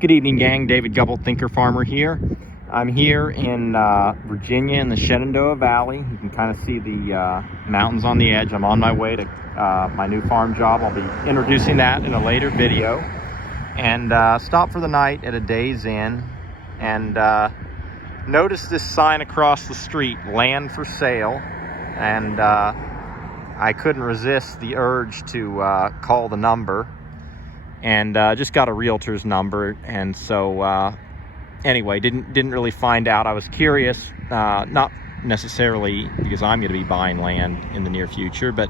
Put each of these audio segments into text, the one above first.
Good evening, gang. David Gubble, Thinker Farmer here. I'm here in Virginia in the Shenandoah Valley. You can kind of see the mountains on the edge. I'm on my way to my new farm job. I'll be introducing that in a later video. And stop for the night at a Days Inn and notice this sign across the street, land for sale. And I couldn't resist the urge to call the number. And just got a realtor's number, and so anyway, didn't really find out. I was curious, not necessarily because I'm going to be buying land in the near future, but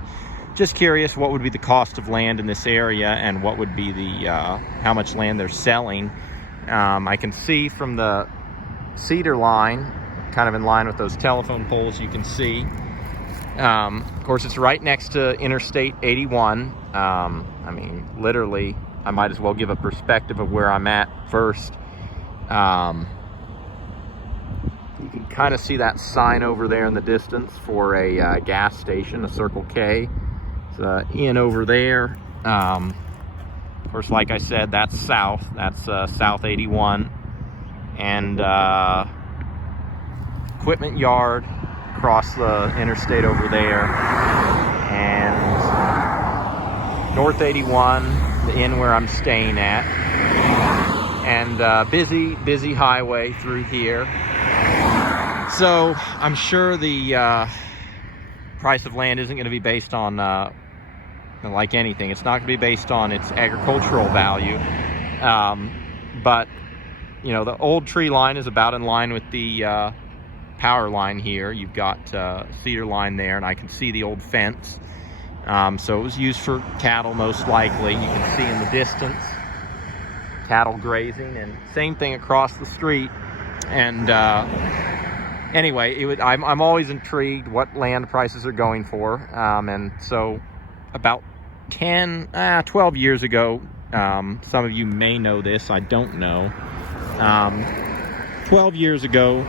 just curious what would be the cost of land in this area and what would be the how much land they're selling. I can see from the cedar line, kind of in line with those telephone poles, you can see. Of course, it's right next to Interstate 81. I mean, literally, I might as well give a perspective of where I'm at first. You can kind of see that sign over there in the distance for a gas station, a Circle K. It's an inn over there. Of course, like I said, that's south. That's South 81. And equipment yard across the interstate over there. And North 81. The inn where I'm staying at, and busy highway through here. So I'm sure the price of land isn't going to be based on like anything. It's not going to be based on its agricultural value, but you know, the old tree line is about in line with the power line here. You've got cedar line there, and I can see the old fence. So it was used for cattle, most likely. You can see in the distance cattle grazing, and same thing across the street. And anyway, I'm always intrigued what land prices are going for. And so about 12 years ago, some of you may know this, I don't know. 12 years ago,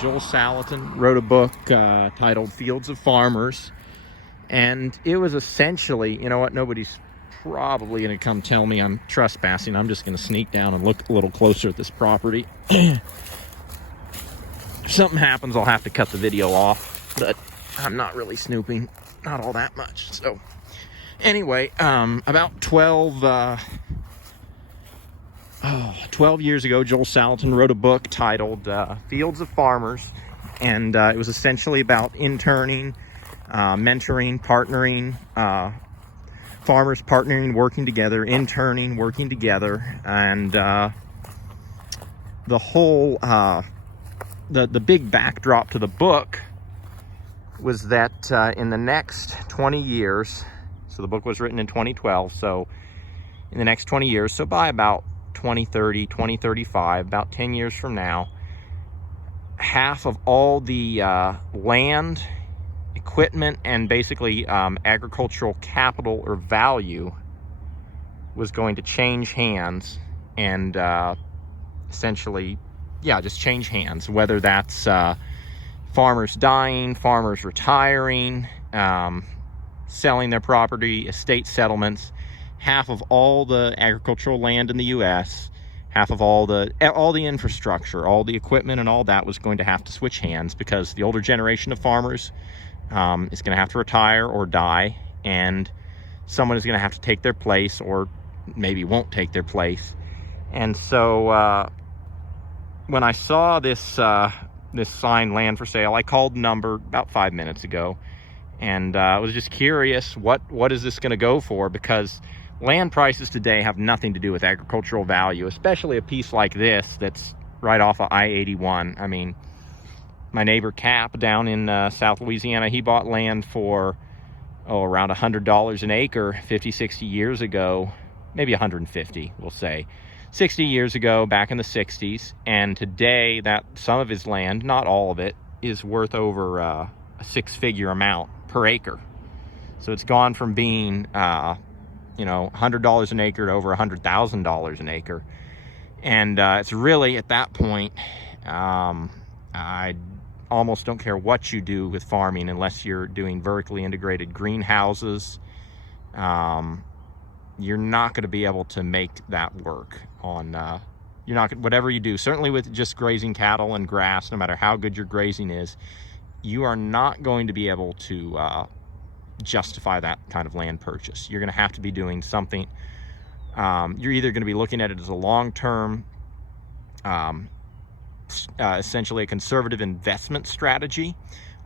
Joel Salatin wrote a book titled Fields of Farmers. And it was essentially, you know what, nobody's probably going to come tell me I'm trespassing. I'm just going to sneak down and look a little closer at this property. If something happens, I'll have to cut the video off, but I'm not really snooping, not all that much. So anyway, about 12 years ago, Joel Salatin wrote a book titled Fields of Farmers, and it was essentially about interning, mentoring, partnering, farmers partnering, working together, interning, working together. And the whole the big backdrop to the book was that in the next 20 years, so the book was written in 2012, so in the next 20 years, so by about 2030, 2035, about 10 years from now, half of all the land, equipment, and basically agricultural capital or value was going to change hands, and essentially, yeah, just change hands, whether that's farmers dying, farmers retiring, selling their property, estate settlements. Half of all the agricultural land in the U.S., half of all the infrastructure, all the equipment and all that was going to have to switch hands, because the older generation of farmers is going to have to retire or die, and someone is going to have to take their place, or maybe won't take their place. And so when I saw this this sign, land for sale, I called the number about 5 minutes ago, and I was just curious, what is this going to go for? Because land prices today have nothing to do with agricultural value, especially a piece like this that's right off of I-81. I mean, my neighbor Cap down in South Louisiana, he bought land for around $100 an acre 50, 60 years ago, maybe 150, we'll say, 60 years ago, back in the 60s. And today, that some of his land, not all of it, is worth over a six-figure amount per acre. So it's gone from being you know, $100 an acre to over $100,000 an acre. And it's really, at that point, I almost don't care what you do with farming unless you're doing vertically integrated greenhouses. You're not going to be able to make that work on You're not, whatever you do, certainly with just grazing cattle and grass, no matter how good your grazing is, you are not going to be able to justify that kind of land purchase. You're going to have to be doing something. You're either going to be looking at it as a long-term, essentially a conservative investment strategy,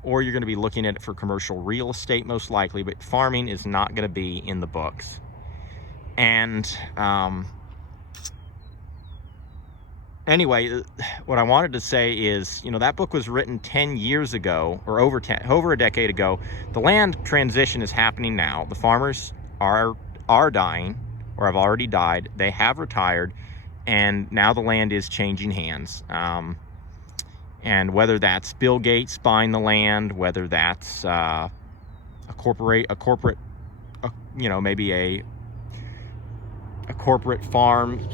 or you're going to be looking at it for commercial real estate most likely, but farming is not going to be in the books. And anyway, what I wanted to say is, you know, that book was written 10 years ago, or over a decade ago. The land transition is happening now. The farmers are dying, or have already died. They have retired, and now the land is changing hands. And whether that's Bill Gates buying the land, whether that's a corporate, you know, maybe a corporate farm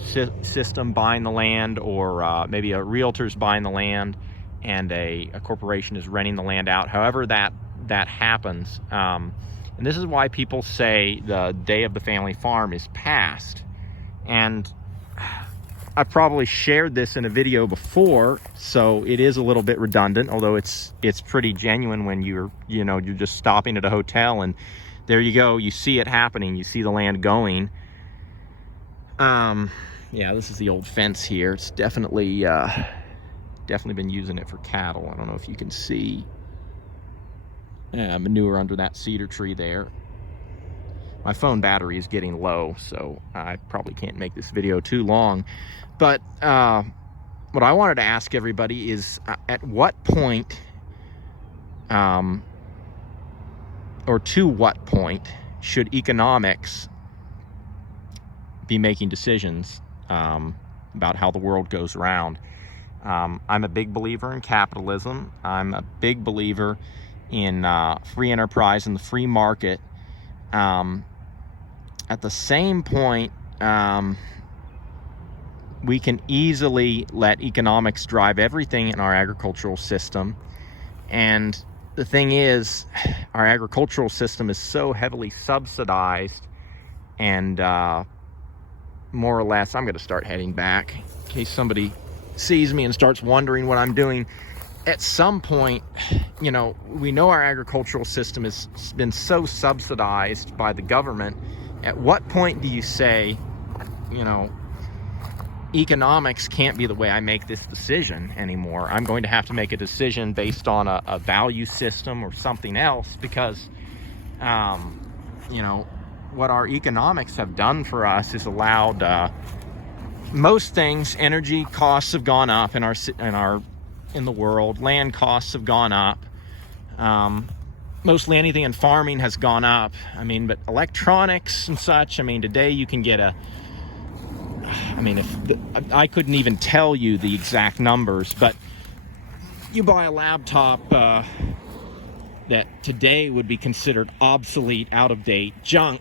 system buying the land, or maybe a realtor's buying the land and a corporation is renting the land out. However that happens, and this is why people say the day of the family farm is past. And I probably shared this in a video before, so it is a little bit redundant, although it's pretty genuine when you're just stopping at a hotel and there you go, you see it happening, you see the land going. Yeah, this is the old fence here. It's definitely been using it for cattle. I don't know if you can see manure under that cedar tree there. My phone battery is getting low, so I probably can't make this video too long. But what I wanted to ask everybody is, at what point, or to what point, should economics be making decisions about how the world goes around? I'm a big believer in capitalism. I'm a big believer in free enterprise and the free market. At the same point, we can easily let economics drive everything in our agricultural system. And the thing is, our agricultural system is so heavily subsidized, and more or less, I'm going to start heading back in case somebody sees me and starts wondering what I'm doing. At some point, you know, we know our agricultural system has been so subsidized by the government. At what point do you say, you know, economics can't be the way I make this decision anymore? I'm going to have to make a decision based on a value system or something else, because, you know, what our economics have done for us is allowed most things. Energy costs have gone up in the world. Land costs have gone up. Mostly anything in farming has gone up. I mean, but electronics and such, I mean, today you can get I couldn't even tell you the exact numbers, but you buy a laptop that today would be considered obsolete, out of date, junk.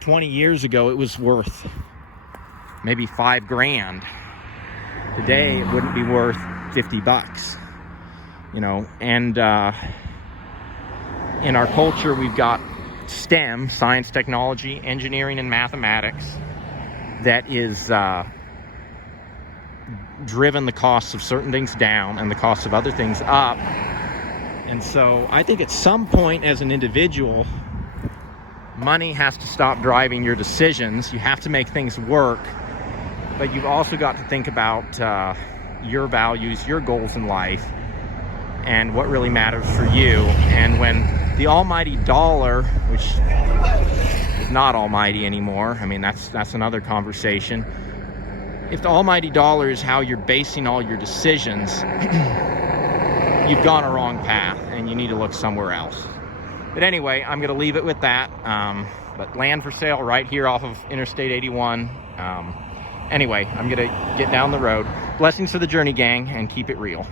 20 years ago, it was worth maybe $5,000. Today, it wouldn't be worth $50, you know. And in our culture, we've got STEM, science, technology, engineering, and mathematics, that is driven the costs of certain things down and the costs of other things up. And so I think at some point as an individual, money has to stop driving your decisions. You have to make things work, but you've also got to think about your values, your goals in life, and what really matters for you. And when the almighty dollar, which is not almighty anymore, I mean, that's another conversation. If the almighty dollar is how you're basing all your decisions, you've gone a wrong path and you need to look somewhere else. But anyway, I'm going to leave it with that. But land for sale right here off of Interstate 81. Anyway, I'm going to get down the road. Blessings to the journey, gang, and keep it real.